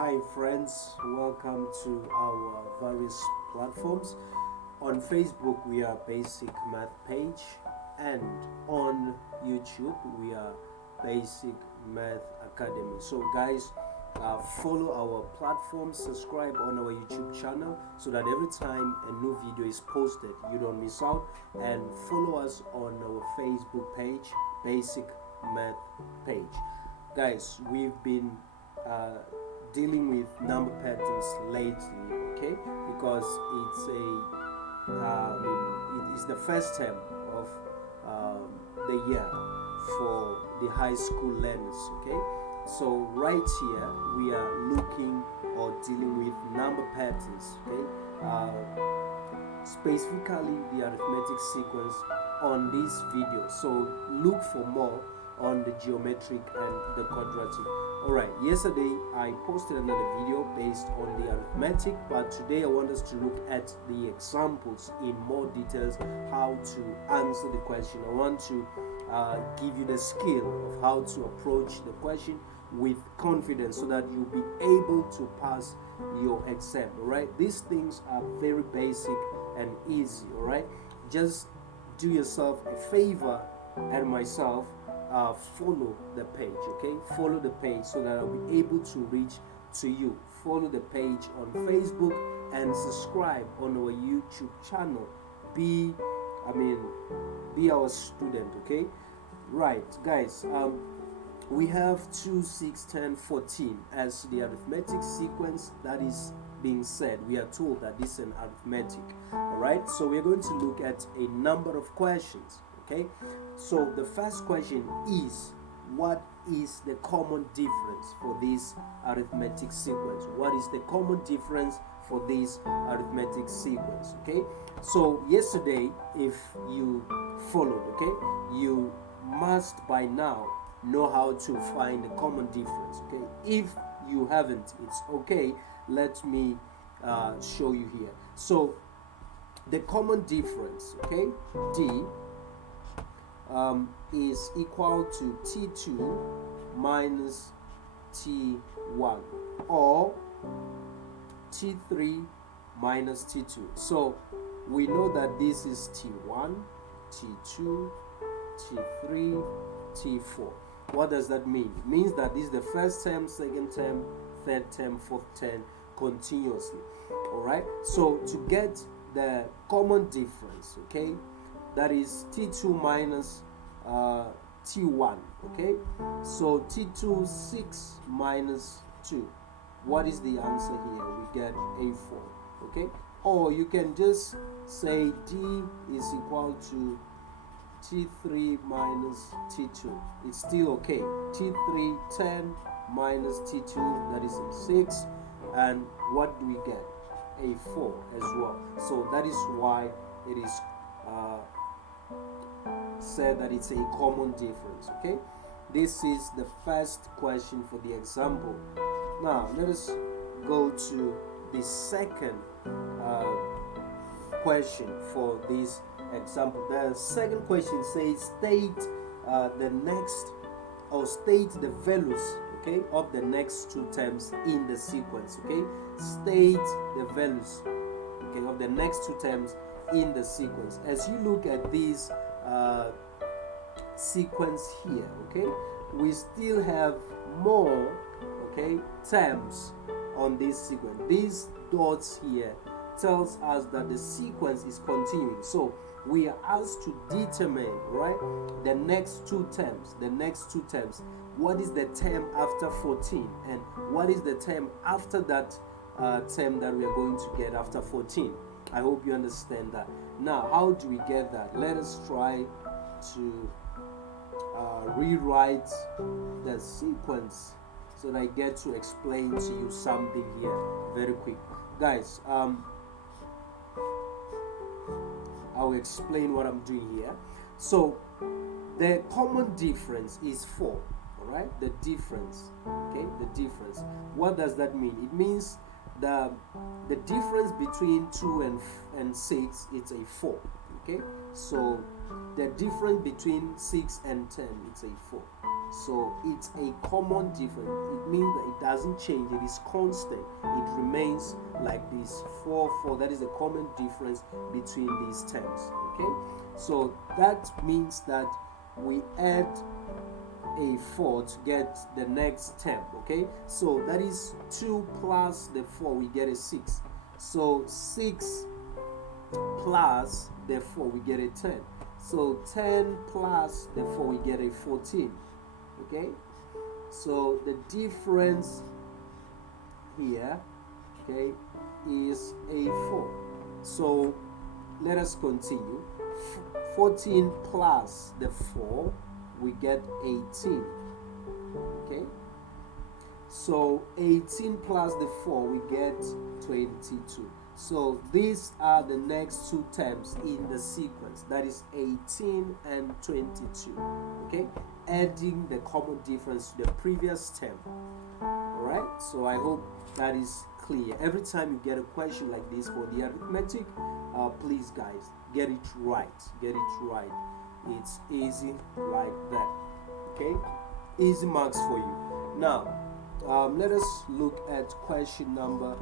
Hi friends, welcome to our various platforms. On Facebook we are Basic Math Page, and on YouTube we are Basic Math Academy. So guys, follow our platform, subscribe on our YouTube channel so that every time a new video is posted you don't miss out, and follow us on our Facebook page, Basic Math Page. Guys, we've been dealing with number patterns lately, okay? Because it is the first term of the year for the high school learners, okay? So right here we are looking or dealing with number patterns, okay? Specifically the arithmetic sequence on this video. So look for more on the geometric and the quadratic. Alright, yesterday I posted another video based on the arithmetic, but today I want us to look at the examples in more details, how to answer the question. I want to give you the skill of how to approach the question with confidence so that you'll be able to pass your exam. Alright, these things are very basic and easy. Alright, just do yourself a favor and myself, follow the page, okay? Follow the page so that I'll be able to reach to you. Follow the page on Facebook and subscribe on our YouTube channel. Be our student, okay? Right, guys, we have 2, 6, 10, 14 as the arithmetic sequence that is being said. We are told that this is an arithmetic. Alright, so we're going to look at a number of questions. Okay, so the first question is, what is the common difference for this arithmetic sequence? What is the common difference for this arithmetic sequence? Okay, so yesterday, if you followed, okay, you must by now know how to find the common difference. Okay, if you haven't, it's okay. Let me show you here. So the common difference, okay, D is equal to T2 minus T1, or T3 minus T2. So we know that this is T1, T2, T3, T4. What does that mean? It means that this is the first term, second term, third term, fourth term, continuously. Alright, so to get the common difference, okay, that is T2 minus T1, okay? So T2, 6 minus 2. What is the answer here? We get A4, okay? Or you can just say D is equal to T3 minus T2. It's still okay. T3, 10 minus T2, that is 6. And what do we get? A4 as well. So that is why it is said that it's a common difference. Okay, this is the first question for the example. Now let us go to the second question for this example. The second question says state state the values, okay, of the next two terms in the sequence. Okay, state the values, okay, of the next two terms in the sequence. As you look at these sequence here, okay, we still have more, okay, terms on this sequence. These dots here tells us that the sequence is continuing. So we are asked to determine, right, the next two terms. What is the term after 14, and what is the term after that term that we are going to get after 14? I hope you understand that. Now, how do we get that? Let us try to rewrite the sequence so that I get to explain to you something here very quick. Guys, I'll explain what I'm doing here. So the common difference is 4. Alright, the difference. Okay, the difference. What does that mean? It means the difference between 2 and 6, it's a 4. Okay, so The difference between 6 and 10 is a 4. So it's a common difference. It means that it doesn't change. It is constant. It remains like this. 4, 4. That is a common difference between these terms. Okay. So that means that we add a 4 to get the next term. Okay. So that is 2 plus the 4. We get a 6. So 6 plus the 4. We get a 10. So 10 plus the 4. We get a 14. Okay, so the difference here, okay, is a 4. So let us continue. 14 plus the 4, we get 18. Okay, so 18 plus the 4, we get 22. So these are the next two terms in the sequence, that is 18 and 22. Okay, adding the common difference to the previous term. Alright, so I hope that is clear. Every time you get a question like this for the arithmetic, please guys, get it right. Get it right. It's easy like that. Okay, easy marks for you. Now, let us look at question number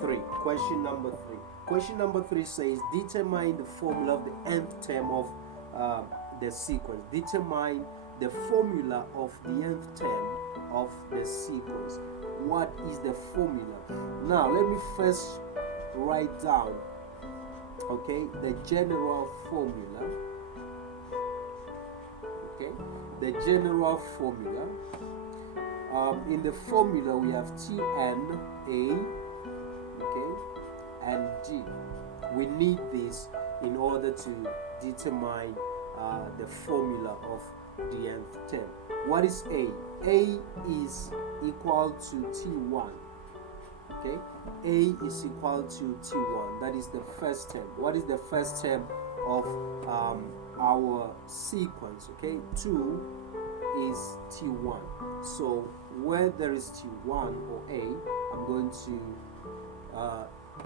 3. Question number 3. Question number 3 says, determine the formula of the nth term of the sequence. Determine the formula of the nth term of the sequence. What is the formula? Now, let me first write down, okay, the general formula. Okay, the general formula. In the formula, we have Tn, A, okay, and D. We need this in order to determine the formula of the nth term. What is A? A is equal to T1. Okay, A is equal to T1. That is the first term. What is the first term of our sequence? Okay, 2 is T1. So where there is T1 or A, I'm going to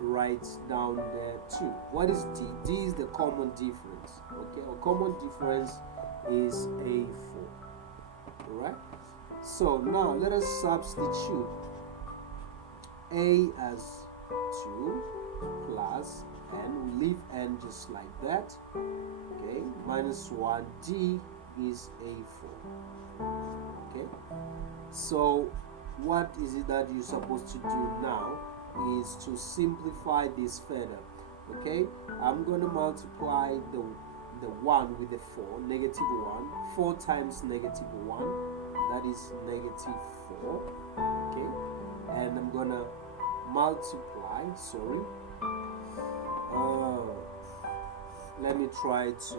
write down there 2. What is D? D is the common difference. Okay, our common difference is A4. Alright? So now let us substitute A as 2 plus N. We leave N just like that. Okay, minus 1. D is A4. Okay, so what is it that you're supposed to do now is to simplify this further. Okay, I'm going to multiply the 1 with the 4, negative 1. 4 times negative 1, that is negative 4. Okay, and I'm going to multiply, let me try to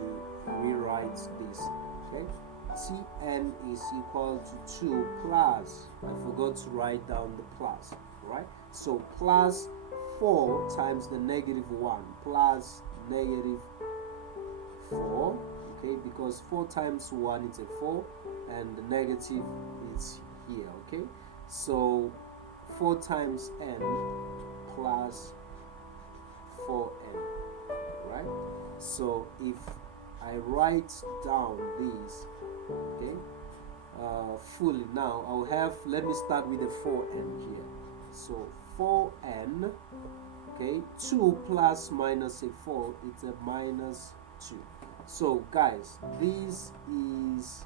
rewrite this. Okay, Tn is equal to 2 plus, I forgot to write down the plus, right? So plus 4 times the negative 1 plus negative 4, okay, because 4 times 1 is a 4 and the negative is here. Okay, so 4 times n plus 4n, right? So if I write down these, okay, fully now, I'll have, let me start with the 4n here. So 4n, okay, 2 plus minus a 4, it's a minus 2. So guys, this is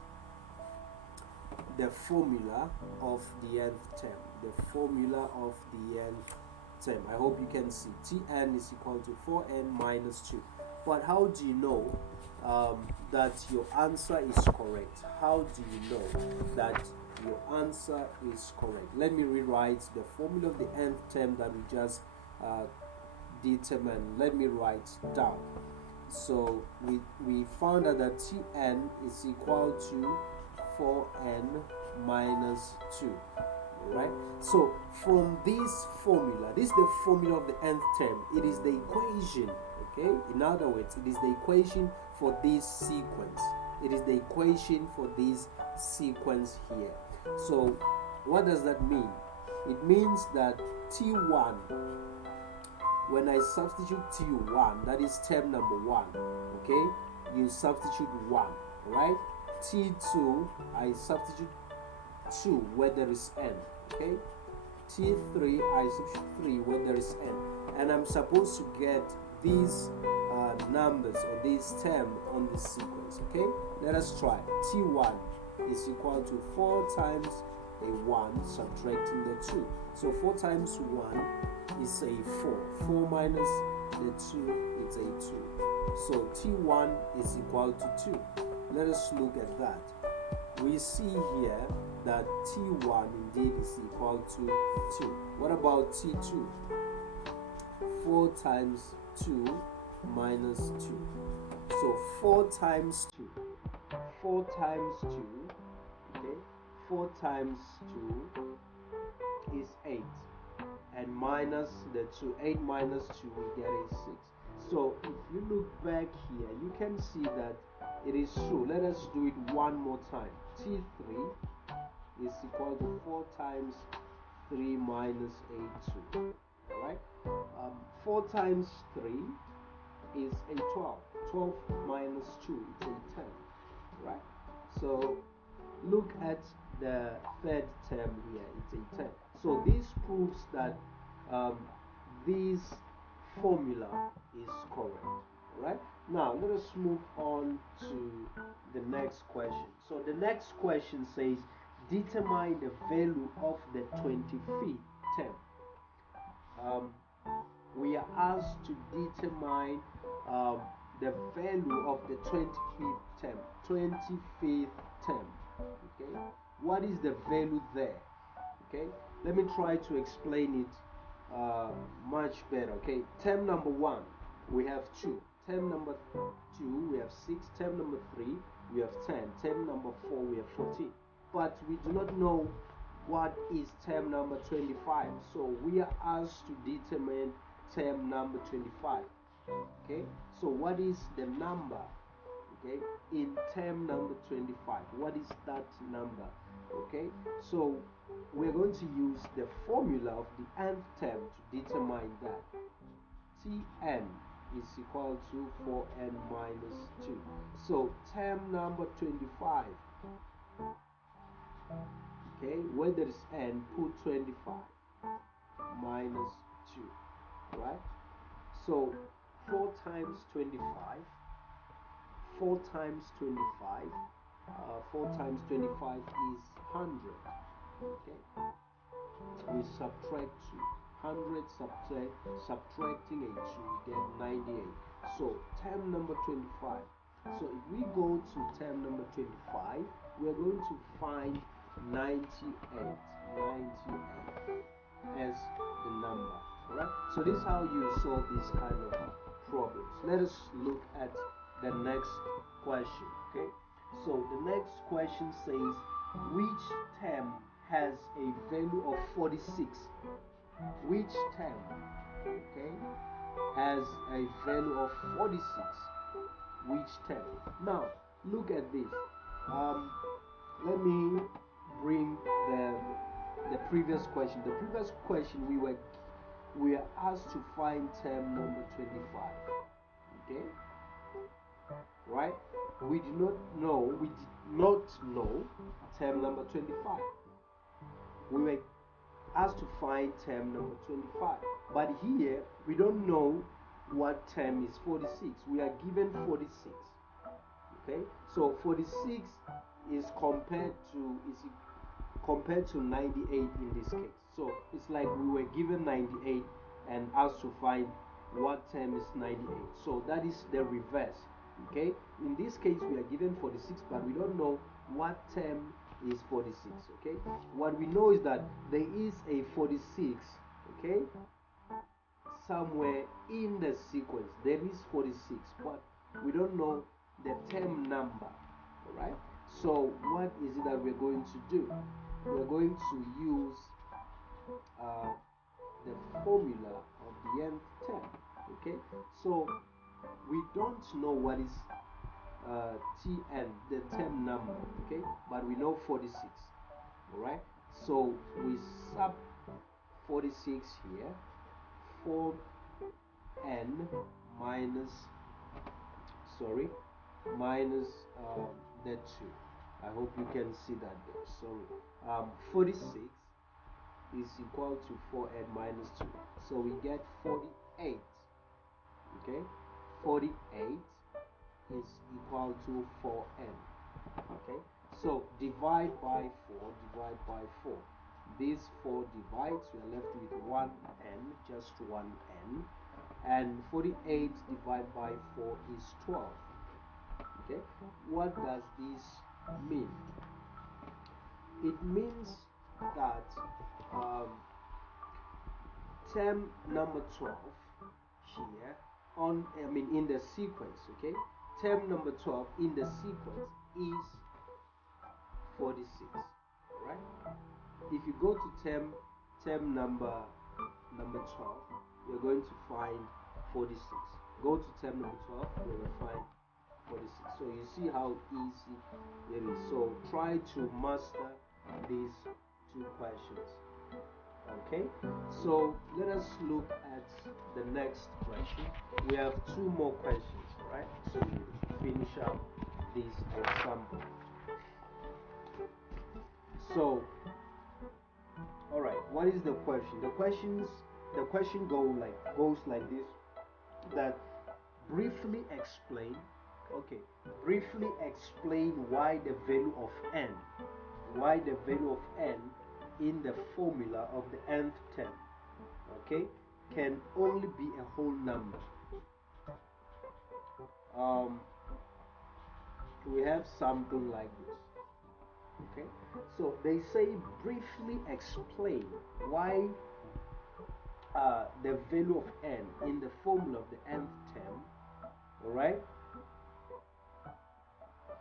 the formula of the nth term. The formula of the nth term. I hope you can see. Tn is equal to 4n minus 2. But how do you know that your answer is correct? How do you know that your answer is correct? Let me rewrite the formula of the nth term that we just determined. Let me write down. So we found out that Tn is equal to 4n minus 2. Alright? So from this formula, this is the formula of the nth term. It is the equation. Okay? In other words, it is the equation for this sequence. It is the equation for this sequence here. So what does that mean? It means that T1, when I substitute T1, that is term number 1, okay, you substitute 1, right? T2, I substitute 2 where there is n, okay? T3, I substitute 3 where there is n. And I'm supposed to get these numbers or this term on this sequence, okay? Let us try. T1 is equal to 4 times a 1 subtracting the 2. So 4 times 1 is a 4. 4 minus the 2 is a 2. So T1 is equal to 2. Let us look at that. We see here that T1 indeed is equal to 2. What about T2? 4 times 2 minus 2. So 4 times 2. 4 times 2, okay? 4 times 2 is 8. And minus the 2. 8 minus 2, we get a 6. So if you look back here, you can see that it is true. Let us do it one more time. T3 is equal to 4 times 3 minus a 2. Alright? 4 times 3 is a 12. 12 minus 2 is a 10. Right? So look at the third term here. It's a 10. So this proves that this formula is correct. Right? Now let us move on to the next question. So the next question says determine the value of the 25th term. We are asked to determine the value of the 25th term. 25th term. Okay? What is the value there? Okay? Let me try to explain it much better. Okay? Term number 1, we have 2. Term number 2, we have 6. Term number 3, we have 10. Term number 4, we have 14. But we do not know what is term number 25. So we are asked to determine term number 25. Okay, so what is the number, okay, in term number 25? What is that number? Okay, so we're going to use the formula of the nth term to determine that. Tn is equal to 4n minus 2. So term number 25, okay, where there is n, put 25 minus 2, right? So 4 times 25, 4 times 25, 4 times 25 is 100. Okay, we subtract 2. 100 subtracting a 2, we get 98. So term number 25. So if we go to term number 25, we are going to find 98. 98 as the number. Alright? So this is how you solve this kind of problems. Let us look at the next question. Okay? So the next question says which term has a value of 46? Which term, okay, has a value of 46? Which term? Now look at this. Let me bring the previous question. The previous question we are asked to find term number 25. Okay, right? We did not know term number 25. We were asked to find term number 25, but here we don't know what term is 46. We are given 46. Okay, so 46 is compared to 98 in this case. So it's like we were given 98 and asked to find what term is 98. So that is the reverse. Okay, in this case we are given 46, but we don't know what term is 46. Okay, what we know is that there is a 46, okay, somewhere in the sequence. There is 46, but we don't know the term number. Alright, so what is it that we're going to do? We're going to use the formula of the nth term. Okay, so we don't know what is Tn, the term number, okay, but we know 46. Alright, so we sub 46 here. 4n minus, sorry, minus the 2. I hope you can see that there. So 46 is equal to 4n minus 2. So we get 48. Okay, 48 is equal to 4n. Okay, so divide by 4, divide by 4. This 4 divides, we are left with 1n, just 1n. And 48 divided by 4 is 12. Okay, what does this mean? It means that term number 12 here in the sequence, okay, term number 12 in the sequence is 46. Right, if you go to term number 12, you're going to find 46. Go to term number 12, you're going to find 46. So you see how easy it is. So try to master these two questions. Okay, so let us look at the next question. We have two more questions, right, to finish up this example. So all right, what is the question? The question goes like this, that briefly explain why the value of n in the formula of the nth term, okay, can only be a whole number. We have something like this. Okay, so they say briefly explain why the value of n in the formula of the nth term, all right,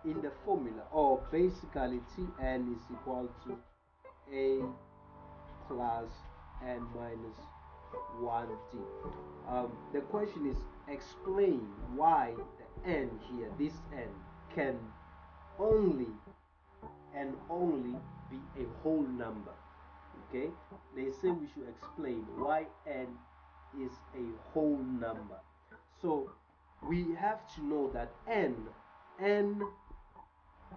in the formula, or basically Tn is equal to a plus n minus 1d. The question is, explain why the n here, this n, can only be a whole number. Okay, they say we should explain why n is a whole number. So we have to know that n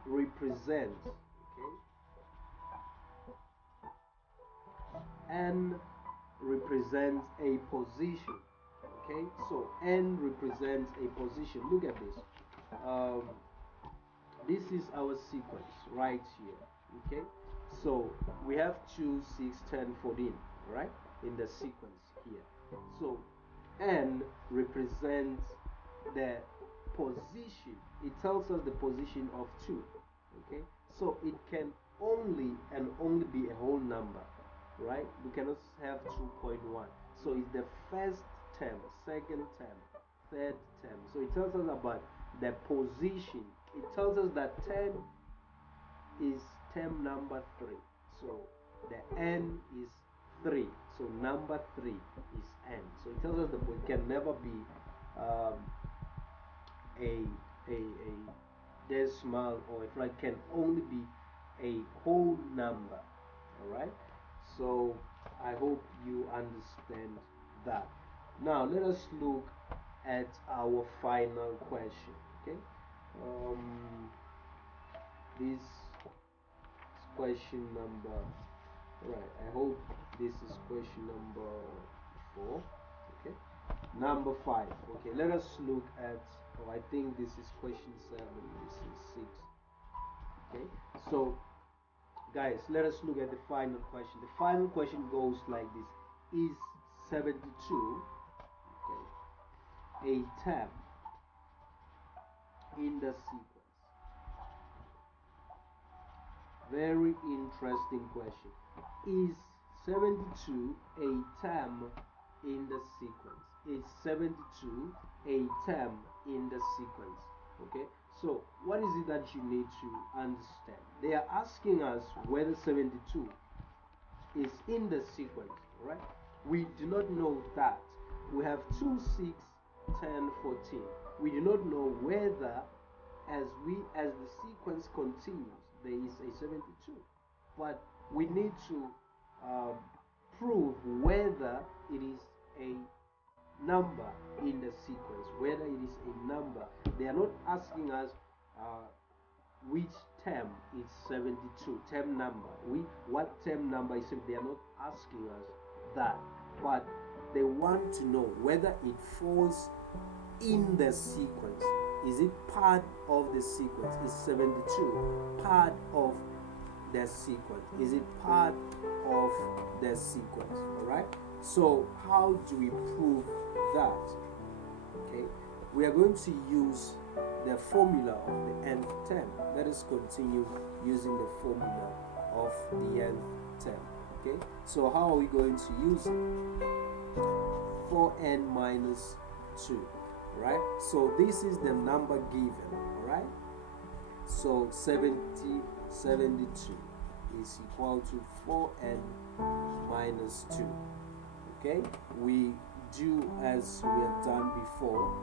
represents, okay, n represents a position. Okay, so n represents a position. Look at this. This is our sequence right here. Okay, so we have 2, 6, 10, 14, right, in the sequence here. So n represents the position. It tells us the position of 2. Okay, so it can only be a whole number, right? We cannot have 2.1. So it's the first term, second term, third term. So it tells us about the position. It tells us that 10 is term number 3. So the n is 3. So number 3 is n. So it tells us that it can never be a decimal, or if it can only be a whole number. All right. So I hope you understand that. Now let us look at our final question. Okay. This is question number, right, I hope this is question number 4. Okay, number 5. Okay, let us look at, oh, I think this is question 7, this is 6. Okay, so guys, let us look at the final question. The final question goes like this: is 72, okay, a term in the sequence? Very interesting question. Is 72 a term in the sequence? Is 72 a term in the sequence? Okay, so what is it that you need to understand? They are asking us whether 72 is in the sequence, right? We do not know that. We have 2, 6, 10, 14. We do not know whether as the sequence continues there is a 72, but we need to prove whether it is a number in the sequence, whether it is a number. They are not asking us which term is 72, term number. What term number is 70? They are not asking us that, but they want to know whether it falls in the sequence. Is it part of the sequence? Is 72 part of the sequence? Is it part of the sequence? All right. So how do we prove that? Okay, we are going to use the formula of the nth term. Let us continue using the formula of the nth term. Okay, so how are we going to use it? 4n minus 2. Right? So this is the number given. All right? So 72 is equal to 4n minus 2. Okay? We do as we have done before.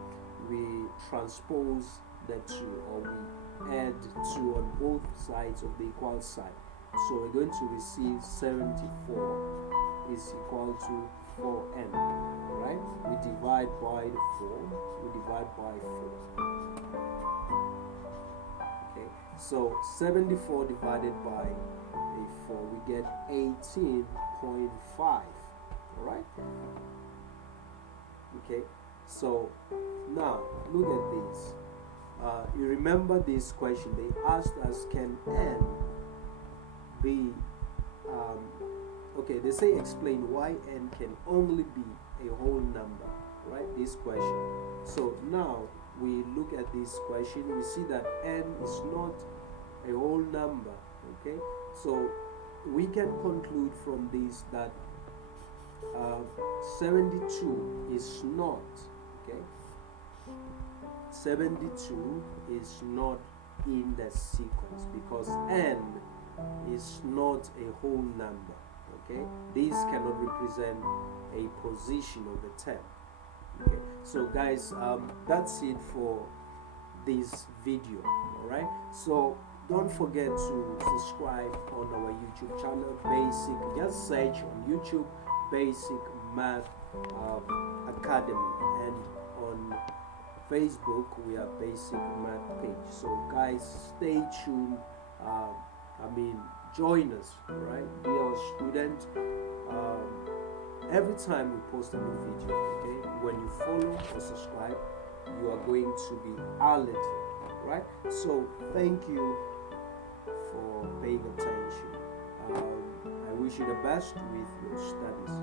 We transpose the 2, or we add 2 on both sides of the equal sign. So we're going to receive 74 is equal to 4n. Alright? We divide by the 4. We divide by 4. Okay? So 74 divided by a 4, we get 18.5. Alright? Okay? So now look at this. You remember this question? They asked us, can n be okay, they say explain why n can only be a whole number, right? This question. So now we look at this question, we see that n is not a whole number. Okay, so we can conclude from this that 72 is not, okay, 72 is not in the sequence because n is not a whole number. Okay, this cannot represent a position of the term. Okay, so guys, that's it for this video. All right, so don't forget to subscribe on our YouTube channel, Basic. Just search on YouTube Basic Math Academy, and on Facebook we are Basic Math page. So guys, stay tuned. Join us, right? Be our student. Every time we post a new video, okay? When you follow or subscribe, you are going to be alerted, right? So thank you for paying attention. I wish you the best with your studies.